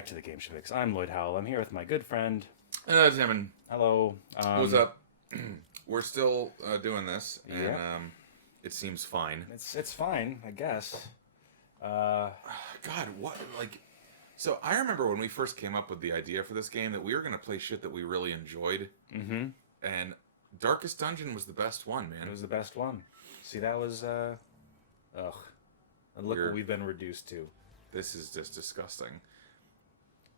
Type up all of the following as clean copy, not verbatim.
back to the Gamesheviks. I'm Lloyd Howell. I'm here with my good friend. Tymon. Hello. What's up? We're still doing this, and Yeah. it seems fine. It's fine, I guess. God, what? So I remember when we first came up with the idea for this game that we were going to play shit that we really enjoyed. Mm-hmm. And Darkest Dungeon was the best one, man. It was the best one. See, that was, ugh. And look what we've been reduced to. This is just disgusting.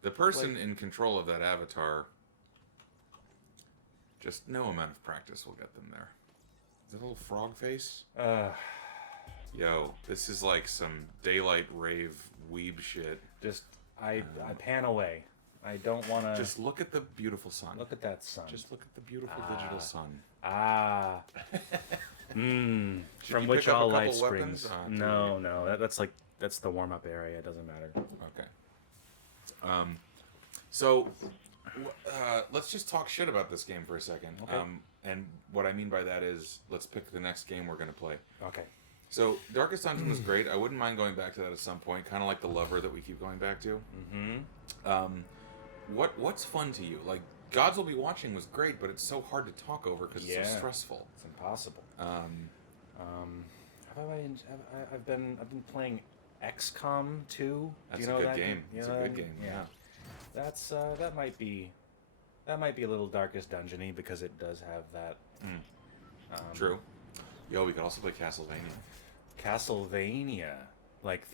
The person in control of that avatar, just no amount of practice will get them there. Is that a little frog face? Yo, this is like some daylight rave weeb shit. Just, I pan away. I don't want to... Just look at the beautiful sun. Look at that sun. Just look at the beautiful digital sun. From which all light springs. No, that's the warm-up area. It doesn't matter. Okay. So, let's just talk shit about this game for a second. Okay. And what I mean by that is, let's pick the next game we're going to play. Okay. So, Darkest Dungeon was great. I wouldn't mind going back to that at some point, kind of like The Lover that we keep going back to. Mm-hmm. What's fun to you? Like, Gods Will Be Watching was great, but it's so hard to talk over because it's so stressful. It's impossible. I've been playing XCOM 2. That's Do you know a good that game. It's a good game. Yeah. That's that might be a little Darkest Dungeon-y because it does have that. True. Yo, we could also play Castlevania. Castlevania, like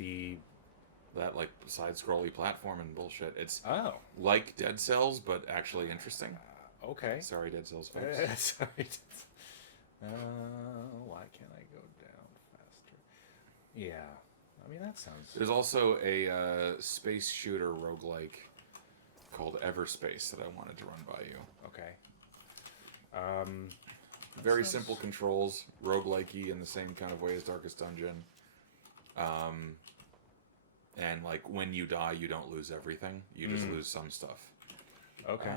that side-scrolly platform and bullshit. It's like Dead Cells, but actually interesting. Okay. Sorry, Dead Cells folks. Sorry. Why can't I go down faster? Yeah. I mean, that sounds... There's also a space shooter roguelike called Everspace that I wanted to run by you. Okay. Very simple controls, roguelikey in the same kind of way as Darkest Dungeon. And like when you die, you don't lose everything. You just lose some stuff. Okay.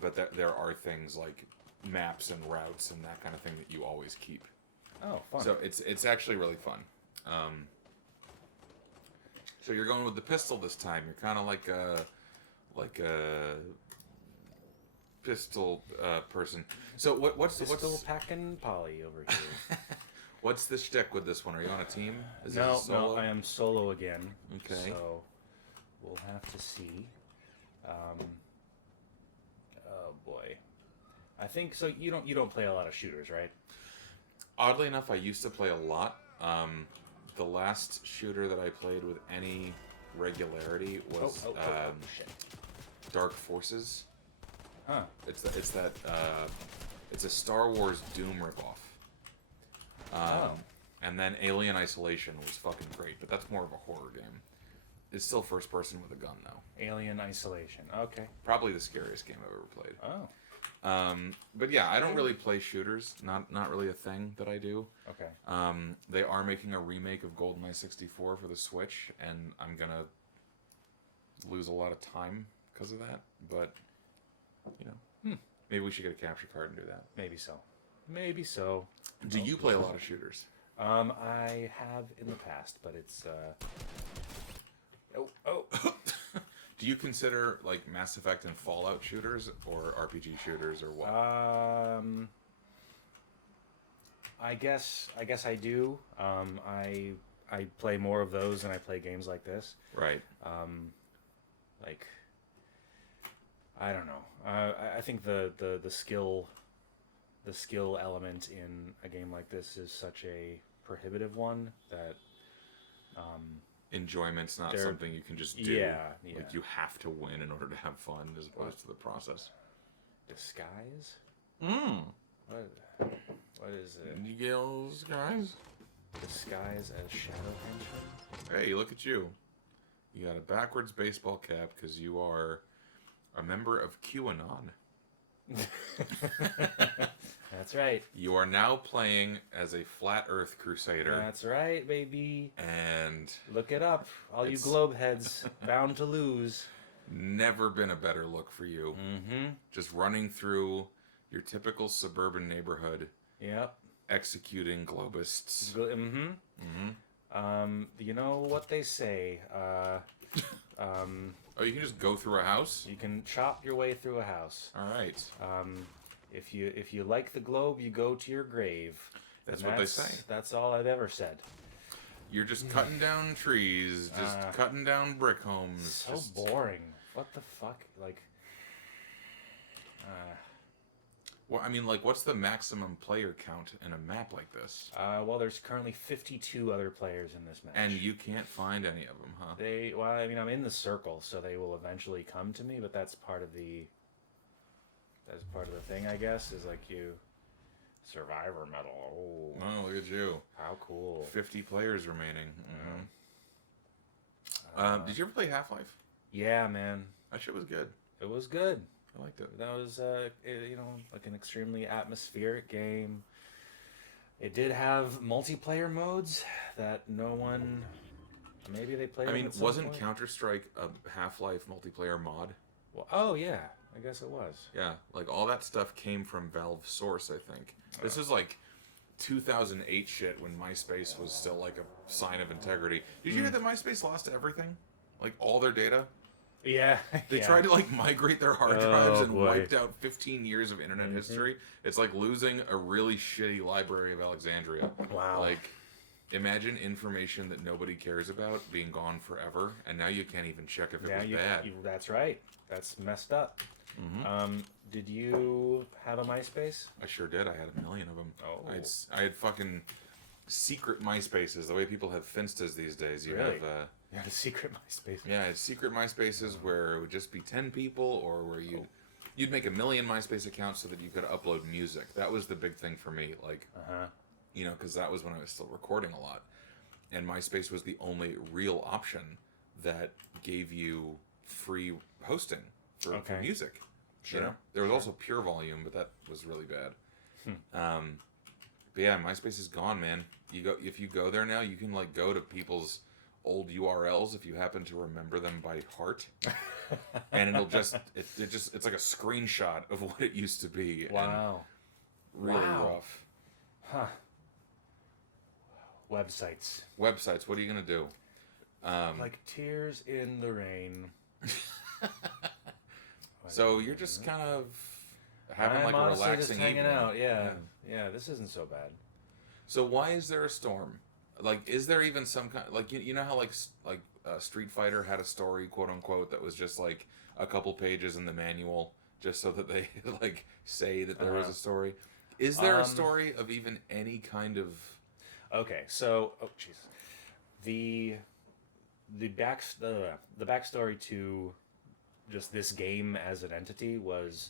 But there are things like maps and routes and that kind of thing that you always keep. Oh, fun. So it's actually really fun. So you're going with the pistol this time. You're kind of like a pistol person. So what's Pistol packing Polly over here? What's the shtick with this one? Are you on a team? Is No, this a solo? I am solo again. Okay. So we'll have to see. Oh boy. I think so. You don't play a lot of shooters, right? Oddly enough, I used to play a lot. The last shooter that I played with any regularity was shit. Dark Forces. Huh. It's a Star Wars Doom ripoff. And then Alien Isolation was fucking great, but that's more of a horror game. It's still first person with a gun though. Alien Isolation. Okay. Probably the scariest game I've ever played. Oh. But yeah, I don't really play shooters. Not really a thing that I do. Okay. They are making a remake of GoldenEye 64 for the Switch, and I'm gonna lose a lot of time because of that. But you know, maybe we should get a capture card and do that. Maybe so. Maybe so. Do you play a lot of shooters? I have in the past, but it's Do you consider like Mass Effect and Fallout shooters or RPG shooters or what? I guess I do. I play more of those than I play games like this. Right. Like I don't know. I think the skill element in a game like this is such a prohibitive one that enjoyment's not something you can just do. Yeah. Like you have to win in order to have fun as opposed to the process. Disguise? What is it? Miguel's guys? Disguise as Shadow Henchman? Hey, look at you. You got a backwards baseball cap because you are a member of QAnon. That's right. You are now playing as a flat Earth crusader. That's right, baby. And look it up, all you globe heads bound to lose. Never been a better look for you. Just running through your typical suburban neighborhood. Yep. Executing globists. You know what they say. Oh, you can just go through a house? You can chop your way through a house. All right. If you like the globe, you go to your grave. That's And what they say. That's all I've ever said. You're just cutting down trees, just cutting down brick homes. So boring. What the fuck? Like, well, I mean, like, what's the maximum player count in a map like this? well, there's currently 52 other players in this match. And you can't find any of them, huh? Well, I mean, I'm in the circle, so they will eventually come to me, but that's part of the thing, I guess, is like you... Survivor medal. Oh, look at you. How cool. 50 players remaining. Mm-hmm. Did you ever play Half-Life? Yeah, man. That shit was good. It was good. I liked it. That was, like an extremely atmospheric game. It did have multiplayer modes that no one... Maybe they played. I mean, at some wasn't point? Counter-Strike a Half-Life multiplayer mod? Well, oh, yeah. I guess it was. Yeah, like all that stuff came from Valve Source, I think. This is like 2008 shit when MySpace was still like a sign of integrity. Did you hear that MySpace lost everything? Like all their data? Yeah. They tried to like migrate their hard Oh, drives and boy. wiped out 15 years of internet history. It's like losing a really shitty Library of Alexandria. Wow. Like, imagine information that nobody cares about being gone forever, and now you can't even check if it was bad. That's right. That's messed up. Mm-hmm. Did you have a MySpace? I sure did. I had a million of them. Oh. I had fucking secret MySpaces, the way people have Finstas these days. You Really? have You had a secret MySpace. yeah, I had secret MySpaces where it would just be 10 people, or where you'd make a million MySpace accounts so that you could upload music. That was the big thing for me. Like, you know, because that was when I was still recording a lot, and MySpace was the only real option that gave you free hosting for music. Sure. You know? There was also Pure Volume, but that was really bad. But yeah, MySpace is gone, man. If you go there now, you can like go to people's old URLs if you happen to remember them by heart, and it'll just it's like a screenshot of what it used to be. Wow. And really Wow. rough. Huh. Websites. Websites. What are you gonna do? Like tears in the rain. So you're just kind of having I'm like a honestly relaxing just hanging evening. out. Yeah, this isn't so bad. So why is there a storm? Like, is there even some kind? Like, you know how like Street Fighter had a story, quote unquote, that was just like a couple pages in the manual, just so that they like say that there was a story. Is there a story of even any kind of? Okay, so jeez, the backstory to just this game as an entity was,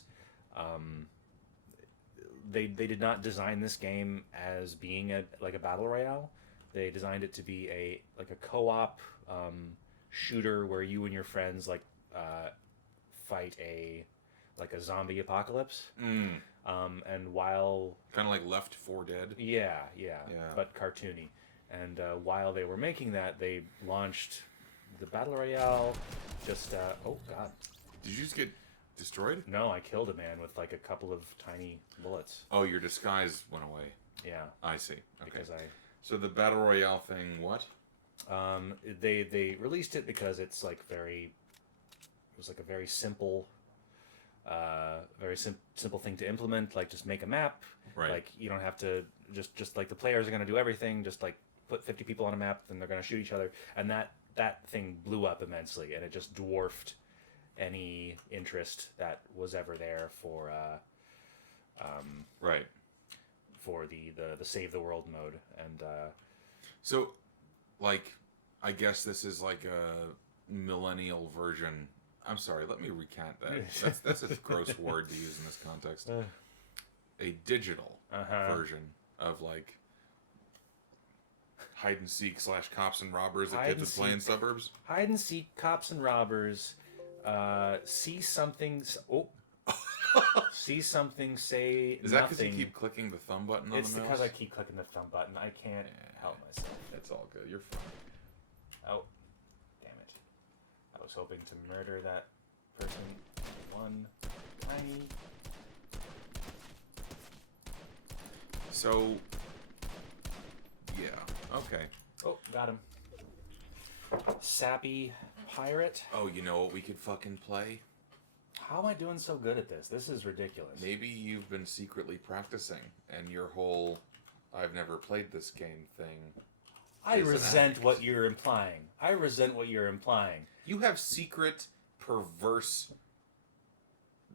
they did not design this game as being a battle royale. They designed it to be a co-op shooter where you and your friends fight a zombie apocalypse. And while Kind of like Left 4 Dead. yeah, Yeah. but cartoony. And while they were making that, they launched the battle royale. Just oh god, Did you just get destroyed? no! I killed a man with like a couple of tiny bullets. Oh, your disguise went away. Yeah, I see. Okay. because So the battle royale thing, what? they released it because it's like it was like a very simple, simple thing to implement. Like just make a map. Right. Like you don't have to just like the players are going to do everything. Just like put 50 people on a map, then they're going to shoot each other, and that thing blew up immensely, and it just dwarfed any interest that was ever there for Right. for the save the world mode. And So, like, I guess this is like a millennial version. I'm sorry, let me recant that. That's a gross word to use in this context. A digital version of like hide and seek / cops and robbers that kids would play in suburbs. hide and seek, cops and robbers, see something. See something, say Is that because you nothing. keep clicking the thumb button on It's the mouse? because I keep clicking the thumb button. I can't help myself. It's all good. You're fine. Oh, damn it. I was hoping to murder that person. One tiny. So, yeah. Okay. Oh, got him. Sappy pirate. Oh, you know what we could fucking play? How am I doing so good at this? This is ridiculous. Maybe you've been secretly practicing, and your whole "I've never played this game" thing. I is an resent act. what you're implying. I resent what you're implying. You have secret, perverse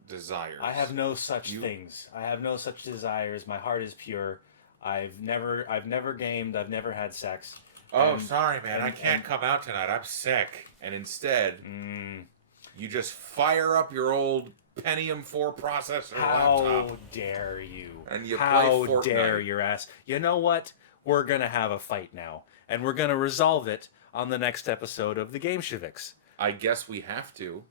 desires. I have no such things. I have no such desires. My heart is pure. I've never gamed. I've never had sex. Oh, And- sorry, man. I and- can't and- come out tonight. I'm sick. And instead, Mm, you just fire up your old Pentium 4 processor how laptop. dare you? And you how play Fortnite. dare your ass? You know what? We're gonna have a fight now, and we're gonna resolve it on the next episode of the Gamesheviks. I guess we have to.